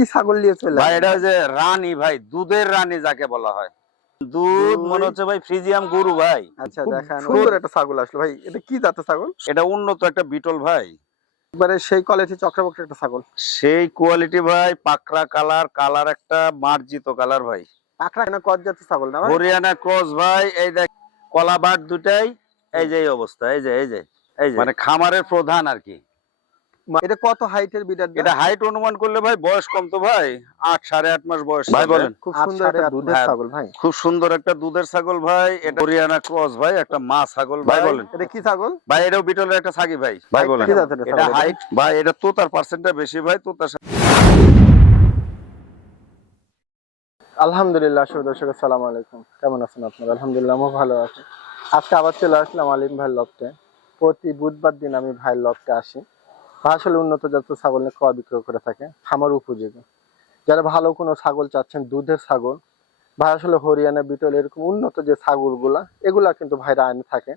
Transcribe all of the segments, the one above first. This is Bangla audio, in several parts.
কি ছাগল নিয়ে চলে ভাই এটা রানী ভাই দুধের রানী যাকে বলা হয়। দুধ মনে হচ্ছে ভাই ফ্রিজিয়াম গরু ভাই। আচ্ছা দেখেন সুন্দর। একটা ছাগল আসলো। ভাই এটা কি জাতের ছাগল? এটা উন্নত একটা বিটল ভাই। একবারে সেই কোয়ালিটি চক্রবক্র একটা ছাগল। সেই কোয়ালিটি ভাই পাকড়া কালার কালার একটা মার্জিত কালার ভাই। পাকড়া না জাতের ছাগল না ভাই? হরিয়ানা ক্রস ভাই এই দেখ কলা বাট দুটাই এই যে এই অবস্থা এই যে এই যে এই যে। মানে খামারের প্রধান আর কি। এটা কত হাইটের বিটার এটা হাইট অনুমান করলে ভাই বয়স কম তো ভাই। আট সাড়ে আট মাস বয়স ভাই বলেন খুব সুন্দর একটা দুধের হ্যাঁ। ছাগল ভাই। খুব সুন্দর একটা দুধের ছাগল ভাই। এটা হরিয়ানা ক্রস ভাই একটা মা ছাগল ভাই বলেন। এটা কি ছাগল? ভাই এটাও বিটলের একটা ছাগি ভাই। ভাই বলেন। এটা হাইট ভাই? এটা তো তার পার্সেন্টটা বেশি ভাই তো তার আলহামদুলিল্লাহ শুভ দর্শক আসসালামু আলাইকুম। কেমন আছেন আপনারা? আলহামদুলিল্লাহ আমি ভালো আছি। আজকে আবার চলে আসলাম আলিম ভাইয়ের লফটে প্রতি বুধবার দিন আমি ভাইয়ের লফটে আসি। ভাই আসলে উন্নত জাতের ছাগল নিয়ে ক্রয় বিক্রয় করে থাকে খামার উপযোগী। যারা ভালো কোনো ছাগল চাচ্ছেন দুধের ছাগল ভাই আসলে হরিয়ানা বিটল এরকম উন্নত যে ছাগলগুলা এগুলা কিন্তু ভাইরা আইনে থাকে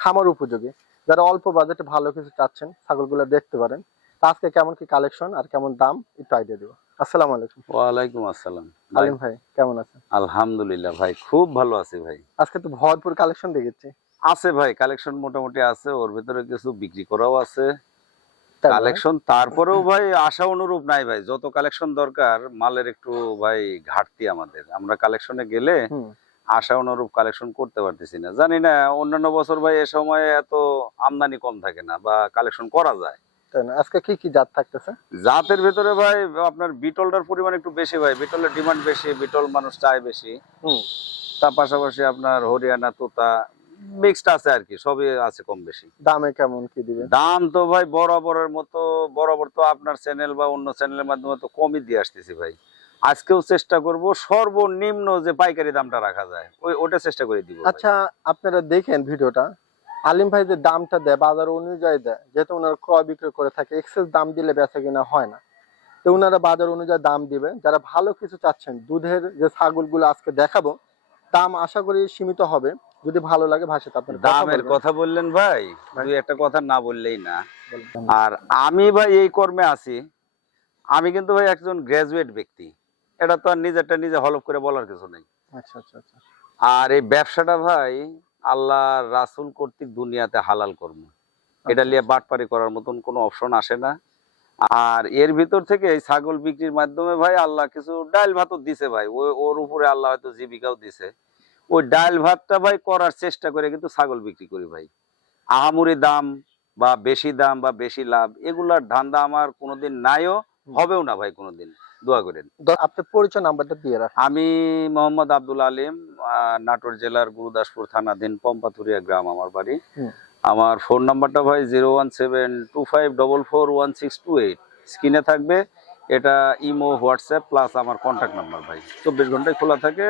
খামার উপযোগী। যারা অল্প বাজেটে ভালো কিছু চাচ্ছেন ছাগলগুলো দেখতে পারেন। আজকে কেমন কি কালেকশন আর কেমন দাম একটু আইডিয়া দেবো। আসসালামু আলাইকুম। ওয়ালাইকুম আসসালাম। আলিম ভাই কেমন আছেন? আলহামদুলিল্লাহ ভাই খুব ভালো আছি ভাই। আজকে তো ভরপুর কালেকশন দেখেছি। আছে ভাই কালেকশন মোটামুটি আছে ওর ভিতরে কিছু বিক্রি করাও আছে? কালেকশন তারপরেও ভাই আশা অনুরূপ নাই ভাই। যত কালেকশন দরকার মালের একটু ভাই ঘাটতি আমাদের। আমরা কালেকশনে গেলে আশা অনুরূপ কালেকশন করতে পারতেছি না। জানি না অন্যান্য বছর ভাই এ সময় এত আমদানি কম থাকে না বা কালেকশন করা যায়। তাই না? আজকে কি কি জাত থাকতেছে? জাতের ভেতরে ভাই আপনার বিটলটার পরিমাণ একটু বেশি ভাই। বিটলের ডিমান্ড বেশি বিটল মানুষ চায় বেশি। তার পাশাপাশি আপনার হরিয়ানা তোতা মিক্সড আছে আর কি সবই আছে কম বেশি। দামে কেমন কি দিবে দাম তো ভাই বরাবরের মতো বরাবর তো আপনার চ্যানেল বা অন্য চ্যানেলের মাধ্যমে তো কমই দিয়ে আসতেছি ভাই। আজকেও চেষ্টা করব সর্বনিম্ন যে পাইকারি দামটা রাখা যায় ওই ওটা চেষ্টা করে দিব আচ্ছা আপনারা দেখেন ভিডিওটা। আলিম ভাই যে দামটা দেয় বাজার অনুযায়ী দেয় যেহেতু ওনারা ক্রয় বিক্রয় করে থাকে এক্সেস দাম দিলে বেচা কিনা হয় না। তো ওনারা বাজার অনুযায়ী দাম দিবে যারা ভালো কিছু চাচ্ছেন দুধের যে ছাগলগুলো আজকে দেখাবো দাম আশা করি সীমিত হবে। যদি ভালো লাগে ভাষাতে আপনার দামের কথা বললেন ভাই দুই একটা কথা না বললেই না। আর আমি ভাই এই কর্মে আছি আমি কিন্তু ভাই একজন গ্রাজুয়েট ব্যক্তি। এটা তো আর নিজেরটা নিজে হলফ করে বলার কিছু নেই। আচ্ছা আচ্ছা আচ্ছা। আর এই ব্যবসাটা ভাই আল্লাহ রাসুল কর্তৃক দুনিয়াতে হালাল কর্ম। এটা নিয়ে বাটপারি করার মতন কোনো অপশন আসে না। আর এর ভিতর থেকে এই ছাগল বিক্রির মাধ্যমে ভাই আল্লাহ কিছু ডাল ভাতও দিছে ভাই। ওর উপরে আল্লাহ হয়তো জীবিকাও দিছে। ওই ডাল ভাতটা ভাই করার চেষ্টা করে কিন্তু ছাগল বিক্রি করি ভাই। আহামুরি দাম বা বেশি দাম বা বেশি লাভ এগুলার ধান্দা আমার কোনোদিন নাইও হবেও না ভাই কোনোদিন দোয়া করেন। আপনার পরিচয় নাম্বারটা দিয়ে রাখেন। আমি মোহাম্মদ আব্দুল আলিম নাটোর জেলার গুরুদাসপুর থানাধীন পম্পাথুরিয়া গ্রাম আমার বাড়ি। আমার ফোন নাম্বারটা ভাই zero one seven two five double four one six two eight. স্ক্রিনে থাকবে এটা ইমো হোয়াটসঅ্যাপ প্লাস আমার কন্ট্যাক্ট নাম্বার ভাই। চব্বিশ ঘন্টায় খোলা থাকে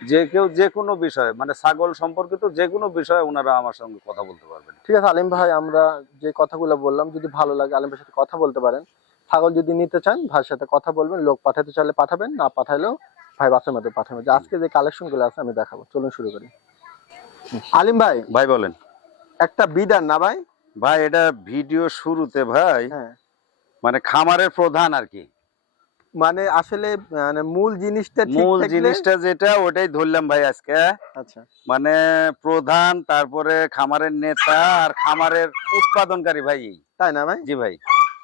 যে কেউ যে কোনো বিষয়ে মানে ছাগল সম্পর্কিত যে কোনো বিষয়ে ওনারা আমার সঙ্গে কথা বলতে পারবেন। ঠিক আছে আলিম ভাই আমরা যে কথাগুলো বললাম যদি ভালো লাগে আলিম ভাইয়ের সাথে কথা বলতে পারেন। ছাগল যদি নিতে চান ভাইয়ের সাথে কথা বলবেন লোক পাঠাতে চাইলে পাঠাবেন না পাঠাইলেও ভাই বাসের মধ্যে পাঠাবেন। যে আজকে যে কালেকশনগুলো আছে আমি দেখাবো। চলুন শুরু করি। আলিম ভাই ভাই বলেন। একটা বিডার না ভাই? ভাই এটা ভিডিও শুরুতে ভাই হ্যাঁ। মানে খামারের প্রধান আর কি। মানে আসলে মানে মূল জিনিসটা মূল জিনিসটা যেটা ওটাই ধরলাম ভাই আজকে আচ্ছা। মানে প্রধান তারপরে খামারের নেতা আর খামারের উৎপাদনকারী ভাই তাই না ভাই? জি ভাই।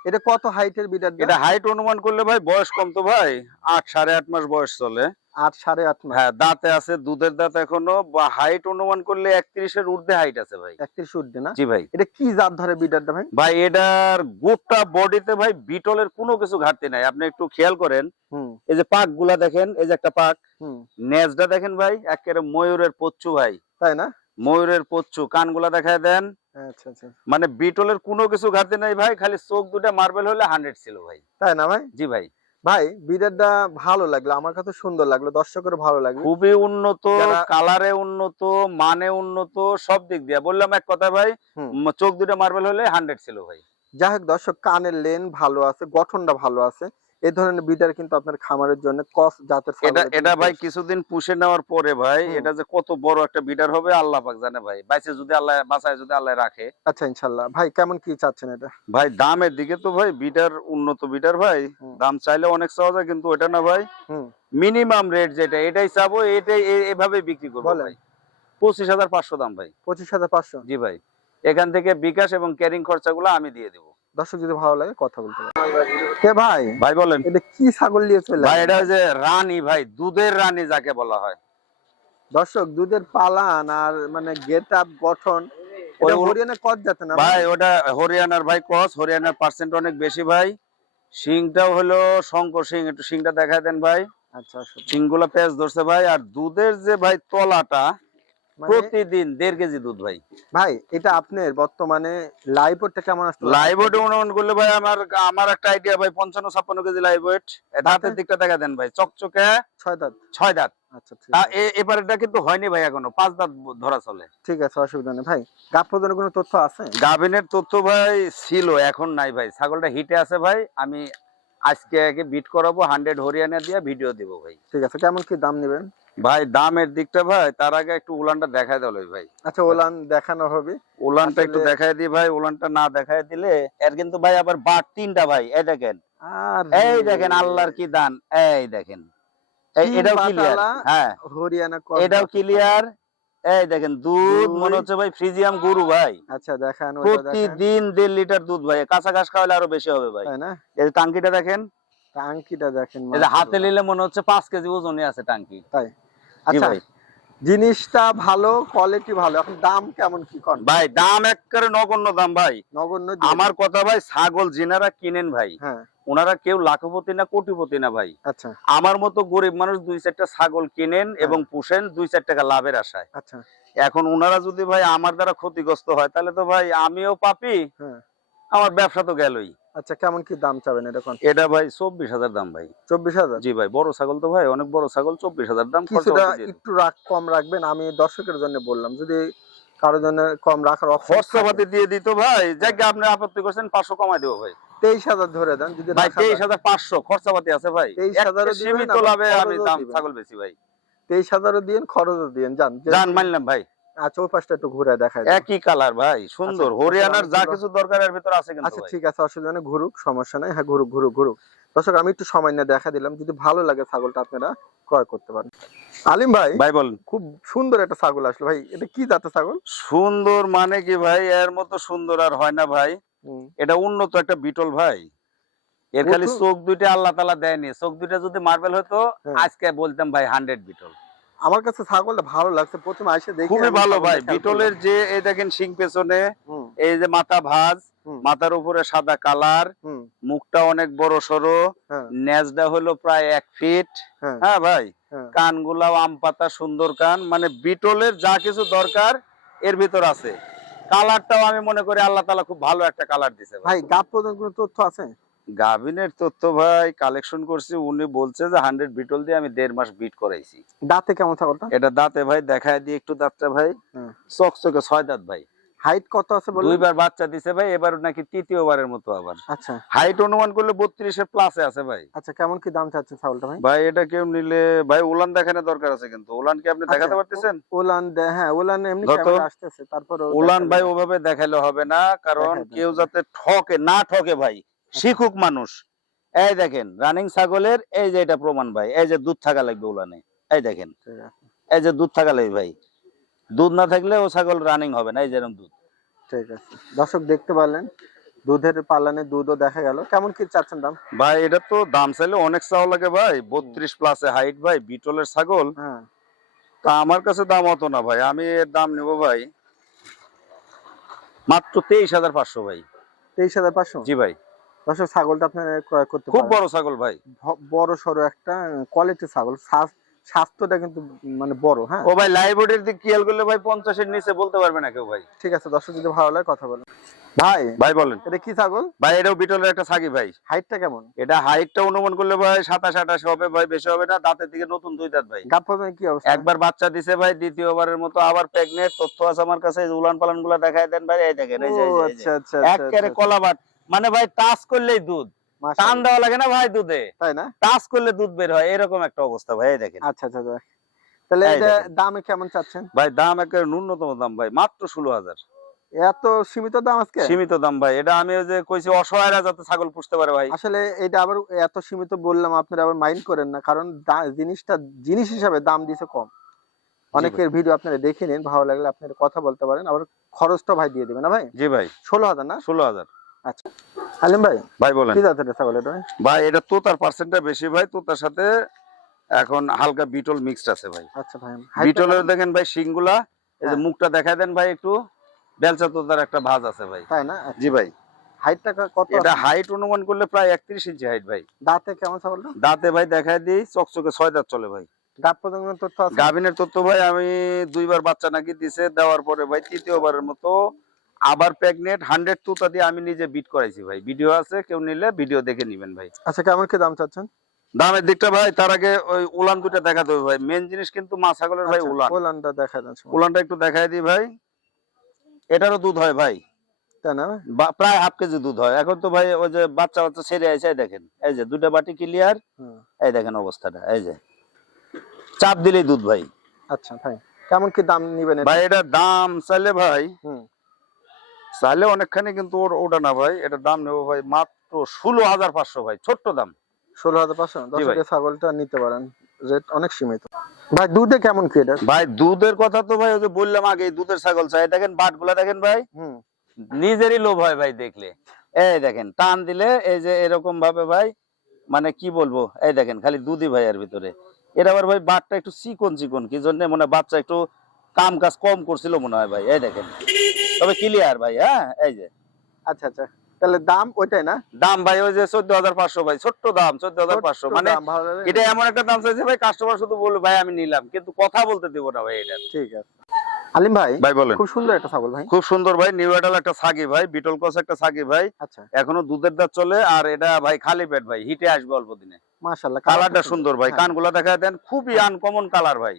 এটা কত হাইটের বিডার এটা হাইট অনুমান করলে ভাই বয়স কম তো ভাই আট সাড়ে আট মাস বয়স চলে। আট সাড়ে আট মাস। হ্যাঁ দাঁতে আছে দুধের দাঁত এখনও বা হাইট অনুমান করলে একত্রিশের ঊর্ধ্বে হাইট আছে ভাই। একত্রিশ উঠবে না? জি ভাই। এটা কি জাত ধরে বিডারটা ভাই? ভাই এটার গোটা বডিতে ভাই বিটলের কোনো কিছু ঘাটতি নাই। আপনি একটু খেয়াল করেন এই যে পাকগুলা দেখেন এই যে একটা পাক নেজটা দেখেন ভাই একেবারে ময়ূরের পচ্ছু ভাই। তাই না? ময়ূরের পচ্ছু কানগুলা দেখায় দেন মানে বিটলের কোনো কিছু ঘাটতি নাই ভাই খালি চোখ দুটা মার্বেল হলে হান্ড্রেড ছিল ভাই। তাই না ভাই? জি ভাই। ভাই ভালো লাগল আমার কাছে সুন্দর লাগল দর্শকের ভালো লাগল। খুবই উন্নত কালারে উন্নত মানে উন্নত সব দিক দিয়ে। বললাম এক কথা ভাই চোখ দুটা মার্বেল হলে হান্ড্রেড ছিল ভাই। যাই হোক দর্শক কানের লেন ভালো আছে গঠনটা ভালো আছে। এই ধরনের বিটার কিন্তু আপনার খামারের জন্য কস জাতের এটা এটা ভাই কিছুদিন পুষে নেওয়ার পরে ভাই এটা যে কত বড় একটা বিডার হবে আল্লাহ পাক জানে ভাই। বাইসে যদি আল্লাহ বাঁচায় যদি আল্লাহ রাখে। আচ্ছা ইনশাল্লাহ। ভাই কেমন কি চাচ্ছেন এটা? ভাই দামের দিকে তো ভাই বিটার উন্নত বিটার ভাই। দাম চাইলে অনেক চাওয়া যায় কিন্তু ওটা না ভাই। মিনিমাম রেট যেটা এটাই চাবো এটাই এভাবে বিক্রি করব ভাই। পঁচিশ হাজার পাঁচশো দাম ভাই। পঁচিশ হাজার পাঁচশো। জি ভাই। এখান থেকে বিকাশ এবং ক্যারিং খরচাগুলো আমি দিয়ে দেবো। দর্শক যদি ভালো লাগে কথা বলতে পারেন কে ভাই? ভাই বলেন। এটা কি ছাগল নিয়ে চলে ভাই এটা হচ্ছে রানী ভাই। দুধের রানী যাকে বলা হয়। দর্শক দুধের পালান আর মানে গেট আপ গঠন হরিয়ানা কত যাতে না ভাই ওটা হরিয়ানার ভাই কস। হরিয়ানার পার্সেন্ট অনেক বেশি ভাই। শিংটাও হলো শঙ্কর সিং। একটু শিংটা দেখায় দেন ভাই। আচ্ছা আসুন। শিংগুলা পেঁচ ধরছে ভাই। আর দুধের যে ভাই তলাটা প্রতিদিন দেড় কেজি দুধ ভাই। ভাই এটা আপনার বর্তমানে লাইভ ওটা কেমন আসছে লাইভ ওয়েট অনুমান করলে ভাই আমার আমার একটা আইডিয়া ভাই পঞ্চান্ন ছাপ্পান্ন কেজি লাইভ ওয়েট দাঁতের দিকটা দেখা দেন ভাই চকচকে ছয় দাঁত। ছয় দাঁত। আচ্ছা এবারেটা কিন্তু হয়নি ভাই এখনও পাঁচ দাঁত ধরা চলে। ঠিক আছে অসুবিধা নেই। ভাই প্রদানের কোনো তথ্য আছে? গাভিনের তথ্য ভাই ছিল এখন নাই ভাই। ছাগলটা হিটে আছে ভাই আমি আজকে আগে বিট করাবো হান্ড্রেড হরিয়ানা দিয়ে ভিডিও দিব ভাই। ঠিক আছে কেমন কি দাম নেবেন? ভাই দামের দিকটা ভাই তার আগে একটু উলানটা দেখায় দিল ভাই। আচ্ছা ওলান দেখানো হবে। উলানটা একটু দেখায় দিই ভাই উলানটা না দেখায় দিলে এর কিন্তু ভাই আবার বাট তিনটা ভাই এই দেখেন। আর এই দেখেন আল্লাহর কি দান এই দেখেন। এটাও ক্লিয়ার হ্যাঁ। হরিয়ানা এটাও? ক্লিয়ার এই দেখেন দুধ মনে হচ্ছে ভাই ফ্রিজিয়াম গরু ভাই। আচ্ছা দেখান প্রতিদিন দেড় লিটার দুধ ভাই কাঁচা ঘাস খাওয়ালে আরও বেশি হবে ভাই। এই যে টাঙ্কিটা দেখেন। টাঙ্কিটা দেখেন এই যে হাতে নিলে মনে হচ্ছে পাঁচ কেজি ওজনে আছে টাঙ্কি। তাই। আচ্ছা জিনিসটা ভালো কোয়ালিটি ভালো। এখন দাম কেমন কি কন? ভাই দাম একেবারে নগণ্য দাম ভাই। নগণ্য আমার কথা ভাই ছাগল যিনারা কিনেন ভাই। হ্যাঁ। ওনারা কেউ লাখপতি না কোটিপতি না ভাই। আচ্ছা। আমার মতো গরিব মানুষ দুই চারটা ছাগল কিনেন হ্যাঁ। এবং পুষেন দুই চার টাকা লাভের আশায়। আচ্ছা। এখন ওনারা যদি ভাই আমার দ্বারা ক্ষতিগ্রস্ত হয় তাহলে তো ভাই আমিও পাপি। হ্যাঁ। আমার ব্যবসা তো গেলই। আচ্ছা কেমন কি দাম চাবেন এটা এটা ভাই চব্বিশ হাজার দাম ভাই। চব্বিশ হাজার? জি ভাই বড় ছাগল তো ভাই অনেক বড় ছাগল চব্বিশ হাজার দাম কিছুটা একটু রাখ কম রাখবেন আমি দর্শকের জন্য বললাম যদি কারোর জন্য কম রাখার খরচাপাতি দিয়ে দিত ভাই যাকে আপনি আপত্তি করছেন পাঁচশো কমাই দেবো ভাই। তেইশ হাজার ধরে দেন যদি ভাই তেইশ হাজার পাঁচশো খরচাপাতি আছে ভাই। 23,000 একটা দিবেন, সীমিত লাভে আমি দাম ছাগল বেশি ভাই। তেইশ হাজারও খরচও যান। যে- জান মানলাম ভাই। আচ্ছা ওই পাশটা একটু ঘুরে দেখায় একই কালার ভাই সুন্দর। আচ্ছা, হরিয়ানার যা কিছু দরকার এর ভিতর আছে কিন্তু আচ্ছা ঠিক আছে অসুবিধা নেই ঘুরুক সমস্যা নেই। হ্যাঁ ঘুরুক ঘুরুক ঘুরুক। দর্শক আমি একটু সময় নিয়ে দেখা দিলাম। যদি ভালো লাগে ছাগলটা আপনারা ক্রয় করতে পারেন। আলিম ভাই ভাই বলেন। খুব সুন্দর একটা ছাগল আসলো। ভাই এটা কি জাতের ছাগল? সুন্দর মানে কি ভাই? এর মতো সুন্দর আর হয় না ভাই। এটা উন্নত একটা বিটল ভাই। এর খালি চোখ দুইটা আল্লাহ তালা দেয়নি। চোখ দুইটা যদি মার্বেল হতো হ্যাঁ। আজকে বলতাম ভাই হান্ড্রেড বিটল। আমার কাছে ছাগলটা ভালো লাগছে প্রথমে এসে দেখি খুবই ভালো ভাই। বিটলের যে এই দেখেন শিং পেছনে এই যে মাথা ভাঁজ মাথার উপরে সাদা কালার মুখটা অনেক বড় সড়ো হ্যাঁ, নেজটা হলো প্রায় এক ফিট। হ্যাঁ, হ্যাঁ ভাই। কানগুলাও আম পাতা সুন্দর কান মানে বিটলের যা কিছু দরকার এর ভিতর আছে। কালারটাও আমি মনে করি আল্লাহ তালা খুব ভালো একটা কালার দিছে ভাই। গাব প্রধান পর্যন্ত কোনো তথ্য আছে? গাভিনের তথ্য ভাই কালেকশন করছি উনি বলছে যে হান্ড্রেড বিটল দিয়ে আমি দেড় মাস বিট করাইছি। দাঁতে কেমন থাকো এটা দাঁতে ভাই দেখায় দিয়ে একটু দাঁতটা ভাই। চকচকে ছয় দাঁত ভাই। হাইট কত আছে বলুন? দুইবার বাচ্চা দিছে ভাই এবার নাকি তৃতীয়বারের মতো আবার। আচ্ছা। হাইট অনুমান করলে বত্রিশের প্লাসে আছে ভাই। আচ্ছা কেমন কি দাম চাচ্ছেন ছাগলটা ভাই? ভাই এটা কেউ নিলে ভাই উলান দেখানোর দরকার আছে কিন্তু। উলান কি আপনি দেখাতে আচ্ছা, পারতেছেন ওলান দে- হ্যাঁ ওলান এমনি। ক্যামেরা আসতেছে তারপর উলান ভাই ওভাবে দেখাইলে হবে না কারণ কেউ যাতে ঠকে না ঠকে ভাই। শিখুক মানুষ। এই দেখেন রানিং ছাগলের এই যে এটা প্রমাণ ভাই এই যে দুধ থাকা লাগবে উলানে। এই দেখেন। এই যে দুধ থাকা লাগবে ভাই। দুধ না থাকলে ও ছাগল রানিং হবে না এই যেরকম দুধ। ঠিক আছে। দর্শক দেখতে পারলেন দুধের পালানে দুধও দেখা গেল। কেমন কি চাচ্ছেন দাম? ভাই এটা তো দাম চাইলে অনেক চাও লাগে ভাই। বত্রিশ প্লাসে হাইট ভাই বিটলের ছাগল। হ্যাঁ। তা আমার কাছে দাম অত না ভাই আমি এর দাম নেব ভাই মাত্র তেইশ হাজার পাঁচশো ভাই। তেইশ হাজার পাঁচশো? জি ভাই। দর্শক ছাগলটা আপনার ক্রয় করতে খুব বড় ছাগল ভাই। বড় সড়ো একটা কোয়ালিটি ছাগল। স্বাস্থ্যটা কিন্তু মানে বড় হ্যাঁ? ও ভাই লাইব্রেরির দিক খেয়াল করলে ভাই পঞ্চাশের নিচে বলতে পারবে না কেউ ভাই। ঠিক আছে দর্শক যদি ভালো লাগে কথা বলেন। ভাই ভাই বলেন। এটা কি ছাগল? ভাই এটাও বিটলের একটা ছাগি ভাই। হাইটটা কেমন? এটা হাইটটা অনুমান করলে ভাই সাতাশ আঠাশ হবে ভাই বেশি হবে না। দাঁতের দিকে নতুন দুই দাঁত ভাই। গাপ পর্যন্ত কি অবস্থা? একবার বাচ্চা দিছে ভাই দ্বিতীয়বারের মতো আবার প্রেগনেন্ট তথ্য আছে আমার কাছে উলান পালানগুলা দেখায় দেন ভাই এই দেখেন যে, এই যে। আচ্ছা আচ্ছা আচ্ছা, একেবারে আচ্ছা। কলাবাট। মানে ভাই টাচ করলেই দুধ। টান দেওয়া লাগে না ভাই দুধে? তাই না? টাচ করলে দুধ বের হয় এরকম একটা অবস্থা ভাই দেখেন। আচ্ছা আচ্ছা আচ্ছা। তাহলে এটা। দামে কেমন চাচ্ছেন? ভাই দাম একেবারে ন্যূনতম দাম ভাই মাত্র ষোলো হাজার। এত সীমিত দাম আজকে? সীমিত দাম ভাই এটা আমি ওই যে কইছি অসহায়রা যাতে ছাগল পুষতে পারে ভাই। আসলে এটা আবার এত সীমিত বললাম আপনারা আবার মাইন্ড করেন না কারণ জিনিসটা জিনিস হিসাবে দাম দিছে কম। অনেকের ভিডিও আপনারা দেখে নিন ভালো লাগলে আপনারা কথা বলতে পারেন আবার খরচটা ভাই দিয়ে দেবেন না ভাই? জি ভাই। ষোলো হাজার না? ষোলো হাজার। আলিম ভাই ভাই বলেন। কি জাতের ছাগল এটা ভাই? ভাই এটা তোতার পার্সেন্টটা বেশি ভাই তোতার সাথে এখন হালকা বিটল মিক্সড আছে ভাই। আচ্ছা ভাই বিটলের দেখেন ভাই শিংগুলা এই যে। মুখটা দেন ভাই একটু বেলচা তোতার একটা ভাজ আছে ভাই। তাই না? জি ভাই। হাইটটা কত এটা হাইট অনুমান করলে প্রায় একত্রিশ ইঞ্চি হাইট ভাই। দাঁতে কেমন ছাগলটা? দাঁতে ভাই দেখাই দিই চকচকে ছয় দাঁত চলে ভাই। গাভিনের তথ্য ভাই আমি দুইবার বাচ্চা নাকি দিছে দেওয়ার পরে ভাই তৃতীয়বারের মতো আবার প্রেগনেন্ট হান্ড্রেড তুতা দিয়ে আমি নিজে বিট করাইছি ভাই। ভিডিও আছে কেউ নিলে ভিডিও দেখে নিবেন ভাই। আচ্ছা কেমন কি দাম চাচ্ছেন? দামের দিকটা ভাই তার আগে ওই উলান দুটা দেখাতে হবে ভাই। মেন জিনিস কিন্তু মা ছাগলের ভাই আচ্ছা, উলান। ওলানটা দেখা যাচ্ছে। উলানটা একটু দেখাই দিই ভাই। এটারও দুধ হয় ভাই। তাই না প্রায় হাফ কেজি দুধ হয়। এখন তো ভাই ওই যে বাচ্চা বাচ্চা ছেড়ে আছে এই দেখেন। এই যে দুটা বাটি ক্লিয়ার এই দেখেন অবস্থাটা এই যে। চাপ দিলেই দুধ ভাই। আচ্ছা ভাই। কেমন কি দাম নিবেন ভাই এটা দাম চাইলে ভাই হুম। চাইলে অনেকখানি কিন্তু ওর ওটা না ভাই এটা দাম নেব ভাই মাত্র ষোলো হাজার পাঁচশো ভাই ছোট্ট দাম। ষোলো হাজার পাঁচশো। ছাগলটা নিতে পারেন রেট অনেক সীমিত। ভাই দুধে কেমন কি এটা? ভাই দুধের কথা তো ভাই ওই যে বললাম আগে দুধের ছাগল চাই। দেখেন বাটগুলা দেখেন ভাই। নিজেরই লোভ হয় ভাই দেখলে। এই দেখেন টান দিলে এই যে এরকম ভাবে ভাই মানে কি বলব? এই দেখেন খালি দুধই ভাই এর ভিতরে। এর আবার ভাই বাটটা একটু চিকন চিকন কি জন্য মনে হয় বাচ্চা একটু কাম কাজ কম করছিল মনে হয় ভাই। এই দেখেন। তবে ক্লিয়ার ভাই হ্যাঁ? এই যে। আচ্ছা আচ্ছা। তাহলে দাম ওইটাই না? দাম ভাই ওই যে চোদ্দ হাজার পাঁচশো ভাই ছোট্ট দাম চোদ্দ হাজার পাঁচশো। মানে এটা এমন একটা দাম চাইছে ভাই কাস্টমার শুধু বলল ভাই আমি নিলাম। কিন্তু কথা বলতে দিব না ভাই এটা। ঠিক আছে। আলিম ভাই ভাই বলেন। খুব সুন্দর একটা ছাগল ভাই। খুব সুন্দর ভাই নিউ এডাল একটা ভাই বিটল কস একটা ভাই। আচ্ছা। এখনও দুধের দাঁত চলে আর এটা ভাই খালি পেট ভাই হিটে আসবে অল্প দিনে। মাশাআল্লাহ কালারটা সুন্দর ভাই হ্যাঁ। কানগুলা দেখা দেন খুবই আনকমন কালার ভাই।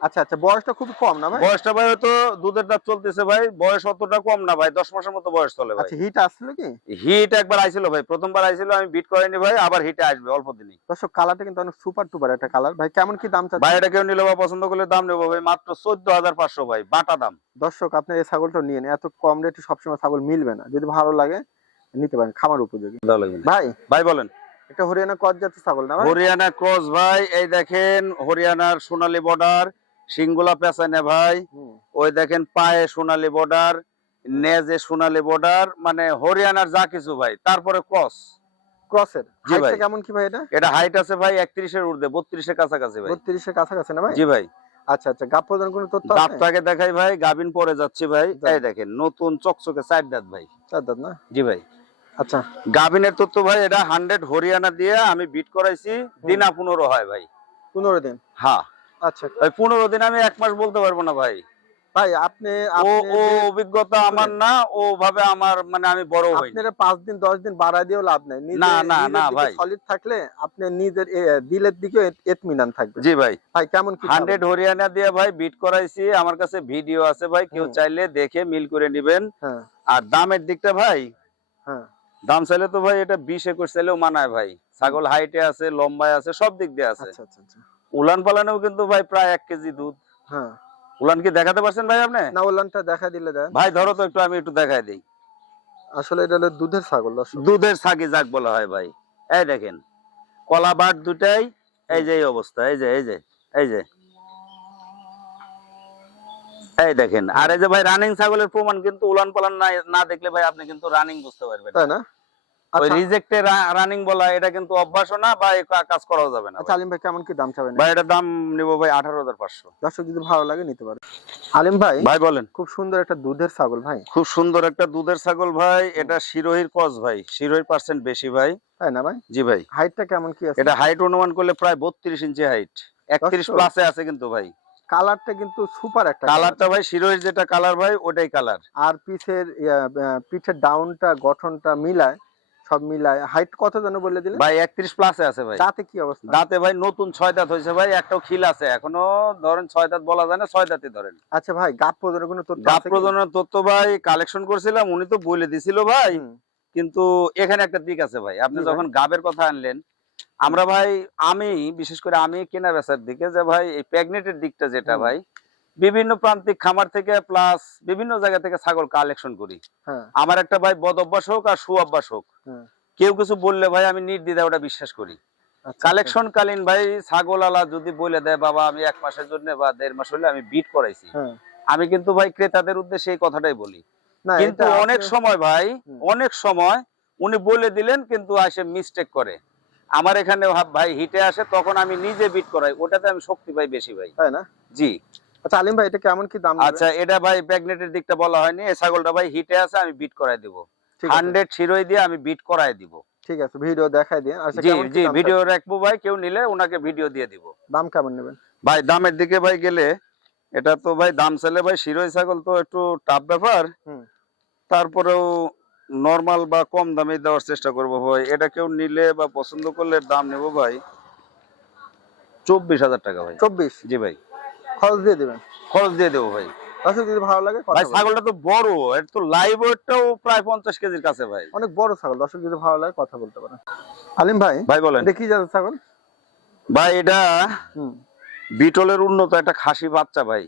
আচ্ছা আচ্ছা বয়সটা খুব কম না ভাই? বয়সটা ভাই হয়তো দুধের দাঁত চলতেছে ভাই বয়স অতটা কম না ভাই দশ মাসের মতো বয়স চলে ভাই। আচ্ছা হিট আসলো কি? হিট একবার আইছিল ভাই প্রথমবার আইছিল আমি বিট ভাই আবার হিটে আসবে অল্প দিনই। দর্শক কালারটা কিন্তু অনেক সুপার টুপার একটা কালার ভাই কেমন কি দাম ভাই এটা কেউ নিলে বা পছন্দ করলে দাম নেব ভাই মাত্র চোদ্দ হাজার পাঁচশো ভাই বাটা দাম। দর্শক আপনি এই ছাগলটা নিয়ে নিন এত কম রেটে সবসময় ছাগল মিলবে না। যদি ভালো লাগে নিতে পারেন খামার উপযোগী। ভাই? ভাই বলেন। এটা হরিয়ানা কত জাতের ছাগল না হরিয়ানা ক্রস ভাই এই দেখেন হরিয়ানার সোনালী বর্ডার সিঙ্গুলা পেছানে ভাই। ওই দেখেন পায়ে সোনালী বর্ডার নেজে সোনালী বর্ডার মানে হরিয়ানার যা কিছু ভাই। তারপরে ক্রসের? জি ভাই। কেমন কি ভাই এটা? এটা হাইট আছে ভাই একত্রিশের ঊর্ধ্বে বত্রিশের কাছাকাছি ভাই। বত্রিশের কাছাকাছি না ভাই? জি ভাই। আচ্ছা আচ্ছা। গাপ প্রদান কোনো তথ্য আছে? দেখাই ভাই গাবিন পরে যাচ্ছি ভাই। এই দেখেন নতুন চকচকে চার দাঁত ভাই। চার দাঁত না? জি ভাই। আচ্ছা। গাবিনের তথ্য ভাই এটা হান্ড্রেড হরিয়ানা দিয়ে আমি বিট করাইছি দিনা পনেরো হয় ভাই। পনেরো দিন? হ্যাঁ। আচ্ছা ওই পনেরো দিন আমি এক মাস বলতে পারব না ভাই। ভাই আপনি ও ও অভিজ্ঞতা আমার না ও ভাবে আমার মানে আমি বড় হই আপনারা দিন দশ দিন বাড়াই দিয়েও লাভ নেই। না, না, না, ভাই। সলিড থাকলে আপনি নিজের দিলের দিকে এতমিনান থাকবে জি ভাই। ভাই কেমন কি হরিয়ানা দিয়ে ভাই বিট করাইছি আমার কাছে ভিডিও আছে ভাই কেউ চাইলে দেখে মিল করে নিবেন। হ্যাঁ। আর দামের দিকটা ভাই হ্যাঁ। দাম চাইলে তো ভাই এটা বিশ একুশ চাইলেও মানায় ভাই। ছাগল হাইটে আছে লম্বায় আছে সব দিক দিয়ে আছে। আচ্ছা আচ্ছা আচ্ছা। উলান পালানেও কিন্তু ভাই প্রায় এক কেজি দুধ। হ্যাঁ। উলান কি দেখাতে পারছেন ভাই আপনি? না ওলানটা দেখা দিলে দেন। ভাই ধরো তো একটু আমি একটু দেখাই দিই। আসলে এটা হলো দুধের ছাগল দর্শক। দুধের ছাগি যাক বলা হয় ভাই। এই দেখেন কলা বাট দুটাই এই যে এই অবস্থা এই যে এই যে এই যে। এই দেখেন আর এই যে ভাই রানিং ছাগলের প্রমাণ কিন্তু উলান পালান না না দেখলে ভাই আপনি কিন্তু রানিং বুঝতে পারবেন তাই না? ওই আচ্ছা রিজেক্টে রানিং বলা এটা কিন্তু অভ্যাসও না বা কাজ করাও যাবে না আচ্ছা আলিম ভাই কেমন কি দাম চাবেন? ভাই এটার দাম নিবো ভাই আঠারো হাজার পাঁচশো। দর্শক যদি ভালো লাগে নিতে পারে আলিম ভাই ভাই বলেন। খুব সুন্দর একটা দুধের ছাগল ভাই। খুব সুন্দর একটা দুধের ছাগল ভাই। এটা শিরোহির কস ভাই। শিরোহির পার্সেন্ট বেশি ভাই। তাই না ভাই? জি ভাই। হাইটটা কেমন কি আছে? এটা হাইট অনুমান করলে প্রায় বত্রিশ ইঞ্চি হাইট একত্রিশ। প্লাসে আছে কিন্তু ভাই। কালারটা কিন্তু সুপার একটা কালারটা ভাই শিরোহির যেটা কালার ভাই ওটাই কালার আর পিঠের পিঠের ডাউনটা গঠনটা মিলায় সব মিলায়। হাইট কত যেন বলে দিলে ভাই একত্রিশ প্লাসে আছে ভাই। দাঁতে কি অবস্থা? দাঁতে ভাই নতুন ছয় দাঁত হয়েছে ভাই একটাও খিল আছে। এখনও ধরেন ছয় দাঁত বলা যায় না ছয় দাঁতই ধরেন। আচ্ছা ভাই গাপ প্রদানের কোনো তথ্য গাপ? প্রজননের তথ্য ভাই কালেকশন করছিলাম উনি তো বলে দিছিল ভাই। কিন্তু এখানে একটা দিক আছে ভাই। আপনি যখন গাবের কথা আনলেন আমরা ভাই আমি বিশেষ করে আমি কেনা বেচার দিকে যে ভাই এই প্রেগনেন্টের দিকটা যেটা ভাই বিভিন্ন প্রান্তিক খামার থেকে প্লাস বিভিন্ন জায়গা থেকে ছাগল কালেকশন করি। হ্যাঁ। আমার একটা ভাই বদ অভ্যাস হোক আর সু অভ্যাস হোক। হ্যাঁ। কেউ কিছু বললে ভাই আমি নির্দ্বিধা ওটা বিশ্বাস করি। আচ্ছা, কালেকশন কালীন ভাই ছাগল আলা যদি বলে দেয় বাবা আমি এক মাসের জন্য বা দেড় মাস হলে আমি বিট করাইছি। হ্যাঁ। আমি কিন্তু ভাই ক্রেতাদের উদ্দেশ্যে এই কথাটাই বলি। কিন্তু অনেক সময় ভাই অনেক সময় উনি বলে দিলেন কিন্তু আসে মিস্টেক করে। আমার এখানে ভাই হিটে আসে তখন আমি নিজে বিট করাই। ওটাতে আমি শক্তি পাই বেশি ভাই। তাই না? জি। আচ্ছা আলিম ভাই এটা কেমন কি দাম আচ্ছা এটা ভাই প্রেগনেন্টের দিকটা বলা হয়নি। এই ছাগলটা ভাই হিটে আছে আমি বিট করাই দিব। হান্ড্রেড শিরোই দিয়ে আমি বিট করাই দিব। ঠিক আছে ভিডিও দেখাই দিন আচ্ছা জি জি ভিডিও রাখব ভাই কেউ নিলে ওনাকে ভিডিও দিয়ে দিব। দাম কেমন নেবেন? ভাই দামের দিকে ভাই গেলে এটা তো ভাই দাম চাইলে ভাই শিরোই ছাগল তো একটু টাফ ব্যাপার। তারপরেও নর্মাল বা কম দামে দেওয়ার চেষ্টা করব ভাই। এটা কেউ নিলে বা পছন্দ করলে দাম নেব ভাই। চব্বিশ হাজার টাকা ভাই। চব্বিশ? জি ভাই। খরচ দিয়ে দিবেন। খরচ দিয়ে দেবো ভাই। দর্শক যদি ভালো লাগে কথা ভাই ছাগলটা তো বড় এর তো লাইভ ওয়েটটাও প্রায় পঞ্চাশ কেজির কাছে ভাই। অনেক বড় ছাগল। দর্শক যদি ভালো লাগে কথা বলতে পারেন। আলিম ভাই ভাই বলেন। এটা কি ছাগল? ভাই এটা বিটলের উন্নত একটা খাসি বাচ্চা ভাই।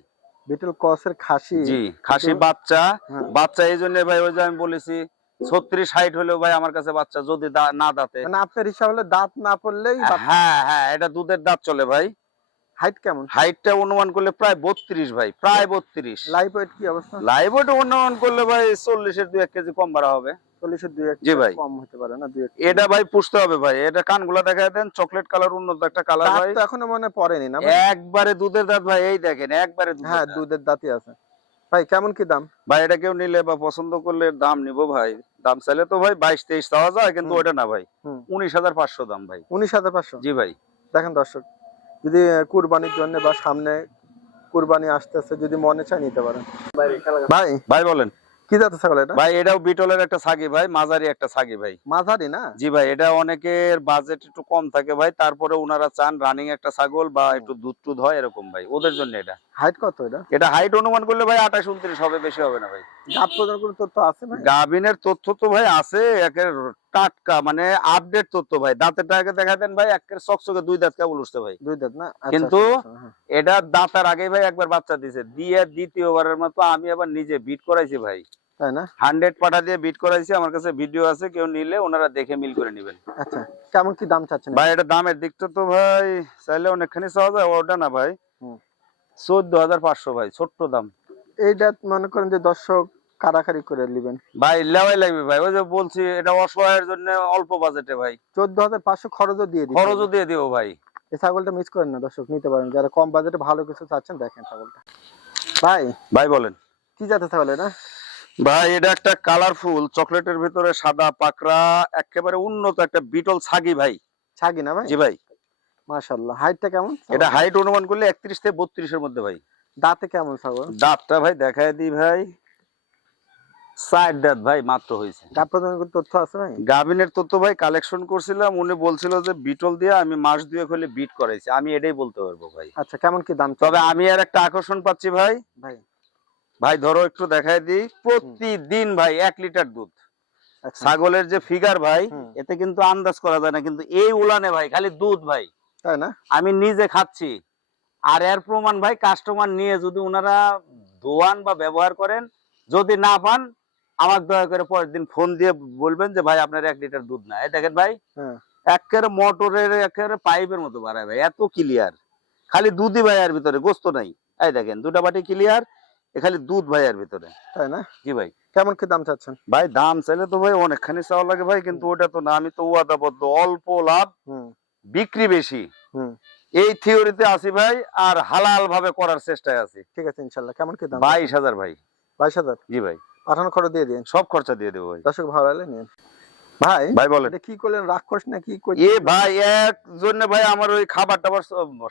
বিটল ক্রসের খাসি। জি খাসি বাচ্চা। হ্যাঁ। বাচ্চা এই জন্য ভাই ওই যে আমি বলেছি ছত্রিশ ষাট হলেও ভাই আমার কাছে বাচ্চা যদি না দাঁতে। মানে আপনার হিসাব হলে দাঁত না পড়লেই হ্যাঁ হ্যাঁ এটা দুধের দাঁত চলে ভাই। হাইট কেমন? হাইটটা অনুমান করলে প্রায় বত্রিশ ভাই প্রায় বত্রিশ। লাইফ ওয়েট কি অবস্থা? লাইভ ওয়েট অনুমান করলে ভাই চল্লিশের দুই এক কেজি কম বাড়া হবে। চল্লিশের দুই এক জি ভাই। কম হতে পারে না দুই এটা ভাই পুষতে হবে ভাই এটা কানগুলা দেখা দেন চকলেট কালার উন্নত একটা কালার ভাই। এখনও মনে পড়েনি না একবারে দুধের দাঁত ভাই এই দেখেন একবারে দুধের হ্যাঁ দুধের দাঁতই আছে। ভাই কেমন কি দাম? ভাই এটা কেউ নিলে বা পছন্দ করলে দাম নিবো ভাই। দাম চাইলে তো ভাই বাইশ তেইশ পাওয়া যায় কিন্তু। ওটা না ভাই। উনিশ হাজার পাঁচশো দাম ভাই। উনিশ হাজার পাঁচশো? জি ভাই। দেখেন দর্শক যদি কুরবানির জন্য বা সামনে কুরবানি আসতেছে যদি মনে চায় নিতে পারেন। ভাই ভাই বলেন। কি জাতের ছাগল এটা? ভাই এটাও বিটলের একটা ছাগি ভাই মাঝারি একটা ছাগি ভাই। মাঝারি না? জি ভাই এটা অনেকের বাজেট একটু কম থাকে ভাই। তারপরে ওনারা চান রানিং একটা ছাগল বা একটু দুধ টুধ হয় এরকম ভাই। ওদের জন্য এটা। হাইট কত এটা? এটা হাইট অনুমান করলে ভাই আঠাশ উনত্রিশ হবে বেশি হবে না ভাই। করে তথ্য আছে ভাই। গাভিনের তথ্য তো ভাই আছে একের টাটকা মানে আপডেট তথ্য ভাই। দাঁতেরটা আগে দেখা দেন ভাই একের চকচকে দুই দাঁত কেবল উঠছে ভাই। দুই দাঁত না? আচ্ছা, কিন্তু আচ্ছা, আচ্ছা, হ্যাঁ। এটা দাঁতার আগে ভাই একবার বাচ্চা দিছে। দিয়ে দ্বিতীয়বারের মতো আমি আবার নিজে বিট করাইছি ভাই। তাই না? হান্ড্রেড পাঠা দিয়ে বিট করাইছি আমার কাছে ভিডিও আছে কেউ নিলে ওনারা দেখে মিল করে নেবেন। আচ্ছা কেমন কি দাম চাচ্ছেন? ভাই এটা দামের দিকটা তো ভাই চাইলে অনেকখানি ওটা না ভাই। চোদ্দ হাজার পাঁচশো ভাই ছোট্ট দাম। এইটা মনে করেন যে দর্শক কারাকারি করে নেবেন। ভাই লেওয়াই লাগবে ভাই। ওই যে বলছি এটা অসহায়ের জন্য অল্প বাজেটে ভাই। চোদ্দ হাজার পাঁচশো খরচও দিয়ে দিই খরচও দিয়ে দিও ভাই। এই ছাগলটা মিস করেন না দর্শক নিতে পারেন। যারা কম বাজেটে ভালো কিছু চাচ্ছেন দেখেন ছাগলটা। ভাই ভাই বলেন। কি জাতের ছাগল এটা? ভাই এটা একটা কালারফুল চকলেটের ভিতরে সাদা পাকড়া একেবারে উন্নত একটা বিটল ছাগি ভাই। ছাগি না ভাই? জি ভাই। মাশাল্লাহ হাইটটা কেমন? এটা হাইট অনুমান করলে একত্রিশ থেকে বত্রিশের মধ্যে ভাই। দাঁতে কেমন ছাগল? দাঁতটা ভাই দেখায় দিই ভাই। চার দাঁত ভাই মাত্র হয়েছে। গাপ তথ্য আছে ভাই? গাভিনের তথ্য ভাই কালেকশন করছিলাম উনি বলছিল যে বিটল দিয়ে আমি মাস দুয়ে হলে বিট করাইছি। আমি এটাই বলতে পারব ভাই। আচ্ছা কেমন কি দাম তবে আমি আর একটা আকর্ষণ পাচ্ছি ভাই। ভাই। ভাই ধরো একটু দেখায় দিই। প্রতিদিন ভাই এক লিটার দুধ। ছাগলের যে ফিগার ভাই এতে কিন্তু আন্দাজ করা যায় না। কিন্তু এই উলানে ভাই খালি দুধ ভাই। তাই না? আমি নিজে খাচ্ছি। আর এর প্রমাণ ভাই কাস্টমার নিয়ে যদি ওনারা দোয়ান বা ব্যবহার করেন যদি না পান আমাকে দয়া করে পরের দিন ফোন দিয়ে বলবেন যে ভাই আপনার এক লিটার দুধ না এই দেখেন ভাই হ্যাঁ। একেবারে মোটরের একেবারে পাইপের মতো বাড়ায় ভাই এত ক্লিয়ার খালি দুধই ভাই এর ভিতরে গোস্ত নাই। এই দেখেন দুটা বাটি ক্লিয়ার খালি দুধ ভাই এর ভিতরে। তাই না? জি ভাই। কেমন কি দাম চাচ্ছেন? ভাই দাম চাইলে তো ভাই অনেকখানি চাওয়া লাগে ভাই কিন্তু ওটা তো না আমি তো ওয়াদাবদ্ধ অল্প লাভ বিক্রি বেশি। হুম। এই থিওরিতে আছি ভাই আর হালাল ভাবে করার চেষ্টায় আছি। ঠিক আছে ইনশাল্লাহ। কেমন কি দাম বাইশ হাজার ভাই। বাইশ হাজার? জি ভাই। পাঠানো খরচ দিয়ে দিন সব খরচা দিয়ে দেবো ভাই। দর্শক ভালো লাগলে নিন। ভাই ভাই বলেন। কি করলেন? রাক্ষস না কি করছেন? এ ভাই এক জন্য ভাই আমার ওই খাবার টাবার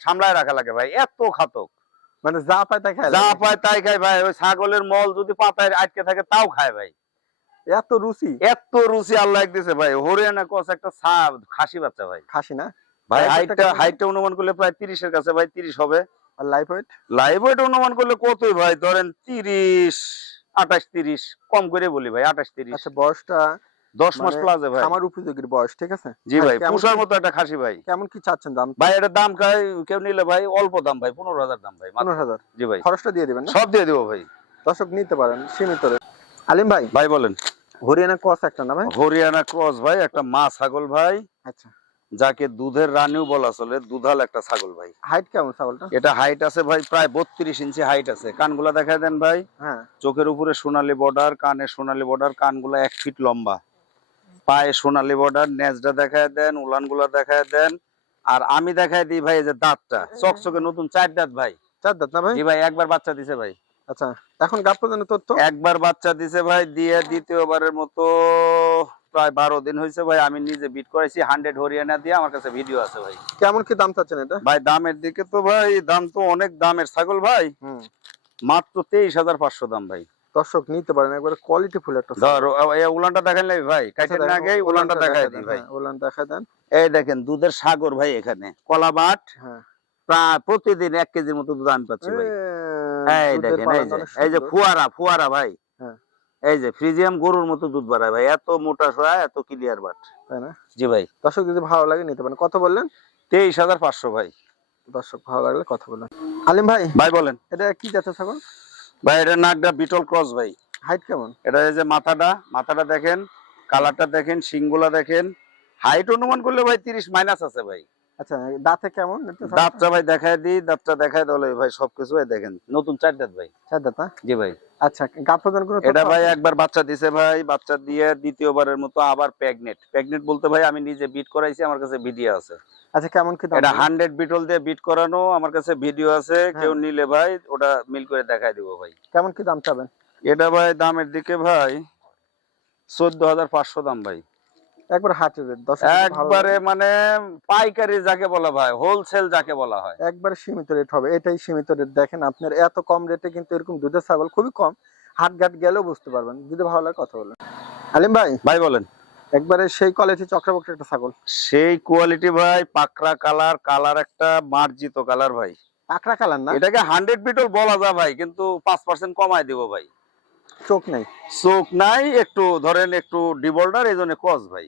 সামলায় রাখা লাগে ভাই। এত খাতক। মানে যা পায় তা খায় যা পায় তাই খায় ভাই। ওই ছাগলের মল যদি পাতায় আটকে থাকে তাও খায় ভাই। এত রুচি? এত রুচি আল্লাহ দিছে ভাই। হরিয়ানা কস একটা সাপ খাসি বাচ্চা ভাই। খাসি না? ভাই হাইটটা হাইটটা অনুমান করলে প্রায় তিরিশের কাছে ভাই তিরিশ হবে। আর লাইফ ওয়েট? লাইফ ওয়েট অনুমান করলে কতই ভাই? ধরেন তিরিশ। আঠাশ তিরিশ কম করে বলি ভাই আঠাশ তিরিশ। আচ্ছা বয়সটা দশ মাস মানে প্লাসে ভাই। আমার উপযোগীর বয়স ঠিক আছে? জি ভাই পুষার মতো একটা খাসি ভাই। কেমন কি চাচ্ছেন দাম? ভাই এটার দাম কেউ নিলে ভাই অল্প দাম ভাই পনেরো হাজার দাম ভাই পনেরো হাজার। জি ভাই। খরচটা দিয়ে দিবেন সব দিয়ে দেবো ভাই। দর্শক নিতে পারেন সীমিত। আলিম ভাই ভাই বলেন। হরিয়ানা ক্রস একটা না ভাই? হরিয়ানা ক্রস ভাই একটা মা ছাগল ভাই। আচ্ছা। যাকে দুধের রানীও বলা চলে দুধাল একটা ছাগল ভাই। হাইট কেমন ছাগলটা? এটা হাইট আছে ভাই প্রায় বত্রিশ ইঞ্চি হাইট আছে। কানগুলা দেখায় দেন ভাই। হ্যাঁ। চোখের উপরে সোনালী বর্ডার কানে সোনালী বর্ডার কানগুলা এক ফিট লম্বা। পায়ে সোনালী বর্ডার নেজটা দেখায় দেন উলানগুলা দেখায় দেন। আর আমি দেখায় দিই ভাই যে দাঁতটা। চকচকে নতুন চার দাঁত ভাই। চার দাঁত না ভাই? ভাই একবার বাচ্চা দিছে ভাই। আচ্ছা এখন গাপ প্রদানের তথ্য? একবার বাচ্চা দিছে ভাই দিয়ে দ্বিতীয়বারের মতো প্রায় বারো দিন হয়েছে ভাই আমি নিজে বিট করেছি হান্ড্রেড হরিয়ানা দিয়ে আমার কাছে ভিডিও আছে ভাই। কেমন কি দাম চাচ্ছেন এটা? ভাই দামের দিকে তো ভাই দাম তো অনেক দামের ছাগল ভাই। মাত্র তেইশ হাজার পাঁচশো দাম ভাই। দর্শক নিতে পারেন একবারে কোয়ালিটি ফুল একটা ধর এই উলানটা দেখেন নাই ভাই আচ্ছা, কাইটের দেখেন, আগে উলানটা দেখাই দেখায় দিই ভাই। হ্যাঁ, উলান দেখা দেন। এই দেখেন দুধের সাগর ভাই এখানে কলা বাট হ্যাঁ। প্রায় প্রতিদিন এক কেজির মতো দুধ আমি পাচ্ছি ভাই। এই দেখেন এই যে এই যে। ফুয়ারা ফুয়ারা ভাই। হ্যাঁ। এই যে ফ্রিজিয়াম গরুর মতো দুধ বাড়ায় ভাই এত মোটা সোয়া এত ক্লিয়ার বাট। তাই না? জি ভাই। দর্শক যদি ভালো লাগে নিতে পারেন। কত বললেন? তেইশ হাজার পাঁচশো ভাই। দর্শক ভালো লাগলে কথা বলেন। আলিম ভাই ভাই বলেন। এটা কি জাতের ছাগল? ভাই এটা নাকটা বিটল ক্রস ভাই। হাইট কেমন? এটা এই যে মাথাটা মাথাটা দেখেন কালারটা দেখেন শিংগুলা দেখেন। হাইট অনুমান করলে ভাই তিরিশ মাইনাস আছে ভাই। আচ্ছা দাঁতে কেমন? দাঁতটা ভাই দেখায় দিই দাঁতটা দেখায় ভাই সবকিছু ভাই দেখেন। নতুন চার দাঁত ভাই। চার দাঁত জি ভাই। আচ্ছা এটা ভাই একবার বাচ্চা দিছে ভাই বাচ্চা দিয়ে দ্বিতীয়বারের মতো আবার প্রেগনেট প্রেগনেট বলতে ভাই আমি নিজে বিট করাইছি আমার কাছে ভিডিও আছে। আচ্ছা কেমন কি দাম? এটা বিটল দিয়ে বিট করানো আমার কাছে ভিডিও আছে। কেউ হ্যাঁ। নিলে ভাই ওটা মিল করে দেখাই দিব ভাই। কেমন কি দাম চাবেন? এটা ভাই দামের দিকে ভাই চোদ্দ হাজার পাঁচশো দাম ভাই। একবার হাটের দশ একবারে মানে পাইকারি যাকে বলা হয় হোলসেল যাকে বলা হয়। একবারে সীমিত রেট হবে এটাই সীমিত রেট দেখেন আপনার এত কম রেটে কিন্তু এরকম দুধের ছাগল খুবই কম হাট ঘাট গেলেও বুঝতে পারবেন। যদি ভালো লাগে কথা বলেন। আলিম ভাই ভাই বলেন। একবারে সেই কোয়ালিটি চক্রবর্তী একটা ছাগল। সেই কোয়ালিটি ভাই পাকড়া কালার কালার একটা মার্জিত কালার ভাই। আকড়া কালার না? এটাকে হান্ড্রেড বিটল বলা যায় ভাই কিন্তু পাঁচ পার্সেন্ট কমাই দিব ভাই। চোখ নেই? চোখ নাই একটু ধরেন একটু ডিবোল্ডার এই জন্য কস ভাই।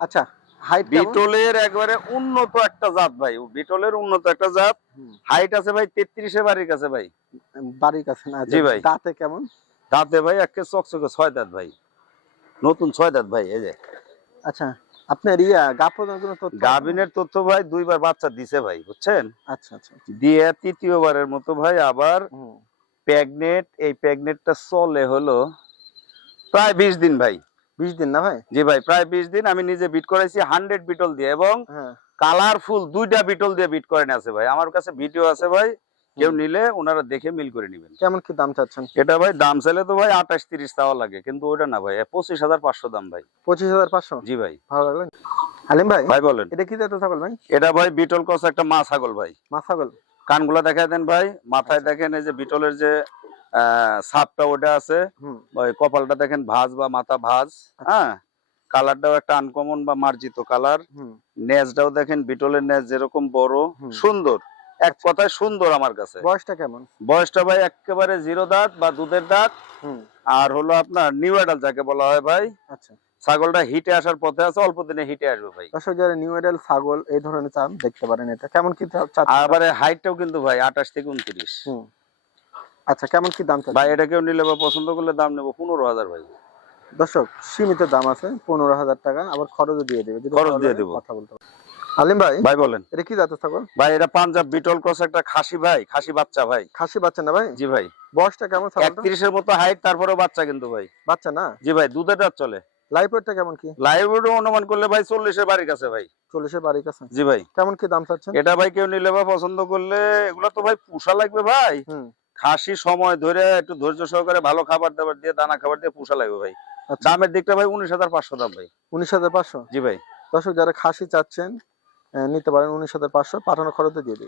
আচ্ছা হাইট বিটলের একবারে উন্নত একটা জাত ভাই বিটলের উন্নত একটা জাত। হাইট আছে ভাই তেত্রিশে বাড়ির কাছে ভাই। বাড়ির কাছে না জি ভাই। দাঁতে কেমন? দাঁতে ভাই একে চকচকে ছয় দাঁত ভাই। নতুন ছয় দাঁত ভাই এই যে। আচ্ছা আপনার ইয়া গা প্রদান তথ্য? তথ্য ভাই দুইবার বাচ্চা দিছে ভাই বুঝছেন? আচ্ছা আচ্ছা দিয়ে তৃতীয়বারের মতো ভাই আবার হুম। প্রেগনেট এই প্রেগনেটটা চলে হলো প্রায় বিশ দিন ভাই। বিশ দিন না ভাই? জি ভাই প্রায় বিশ দিন আমি নিজে বিট করাইছি হান্ড্রেড বিটল দিয়ে এবং হ্যাঁ। কালারফুল দুইটা বিটল দিয়ে বিট করে আছে ভাই। আমার কাছে ভিডিও আছে ভাই কেউ নিলে ওনারা দেখে মিল করে নিবেন। কেমন কি দাম চাচ্ছেন? এটা ভাই দাম চাইলে তো ভাই আঠাশ তিরিশ চাওয়া লাগে কিন্তু ওটা না ভাই পঁচিশ হাজার পাঁচশো দাম ভাই। পঁচিশ হাজার পাঁচশো? জি ভাই। ভালো লাগল। আলিম ভাই ভাই বলেন। এটা কি ছাগল ভাই? এটা ভাই বিটল কস একটা মা ছাগল ভাই। মা ছাগল? কানগুলা দেখায় দেন ভাই মাথায় আচ্ছা। দেখেন এই যে বিটলের যে সাপটা ওটা আছে ওই কপালটা দেখেন ভাঁজ বা মাথা ভাঁজ আচ্ছা। হ্যাঁ? কালারটাও একটা আনকমন বা মার্জিত কালার। নেজটাও দেখেন বিটলের নেজ যেরকম বড় সুন্দর। এক কথায় সুন্দর আমার কাছে। বয়সটা কেমন? বয়সটা ভাই একেবারে জিরো দাঁত বা দুধের দাঁত। আর হলো আপনার নিউ অ্যাডাল যাকে বলা হয় ভাই। আচ্ছা। ছাগলটা হিটে আসার পথে আছে অল্প দিনে হিটে আসবে ভাই। দর্শক যারা নিউ এডেল ছাগল এই ধরনের চান দেখতে পারেন এটা। কেমন কি আবার হাইটটাও কিন্তু ভাই আঠাশ থেকে উনত্রিশ। আচ্ছা কেমন কি দাম ভাই এটা কেউ নিলে বা পছন্দ করলে দাম নেব পনেরো হাজার ভাই। দর্শক সীমিত দাম আছে পনেরো হাজার টাকা আবার খরচও দিয়ে দেবে। যদি খরচ দিয়ে দেবো। কথা বলতে আলিম ভাই ভাই বলেন। এটা কি জাতের ছাগল? ভাই এটা পাঞ্জাব বিটল ক্রস একটা খাসি ভাই খাসি বাচ্চা ভাই। খাসি বাচ্চা না ভাই? জি ভাই। বয়সটা কেমন ছাগলটা? একত্রিশের মতো হাইট তারপরেও বাচ্চা কিন্তু ভাই। বাচ্চা না? জি ভাই দুধের দাঁত চলে। লাইফ ওয়েটটা কেমন কি? লাইভ অনুমান করলে ভাই চল্লিশের বাড়ির কাছে ভাই। চল্লিশের বাড়ির কাছে? জি ভাই। কেমন কি দাম চাচ্ছেন? এটা ভাই কেউ নিলে বা পছন্দ করলে এগুলা তো ভাই পুষা লাগবে ভাই। খাসি সময় ধরে একটু ধৈর্য সহকারে ভালো খাবার দাবার দিয়ে দানা খাবার দিয়ে পুষা লাগবে ভাই। আচ্ছা। দামের দিকটা ভাই উনিশ হাজার পাঁচশো দাম ভাই। উনিশ হাজার পাঁচশো? জি ভাই। দর্শক যারা খাসি চাচ্ছেন নিতে পারেন উনিশ হাজার পাঁচশো পাঠানো খরচে দিয়ে দেবে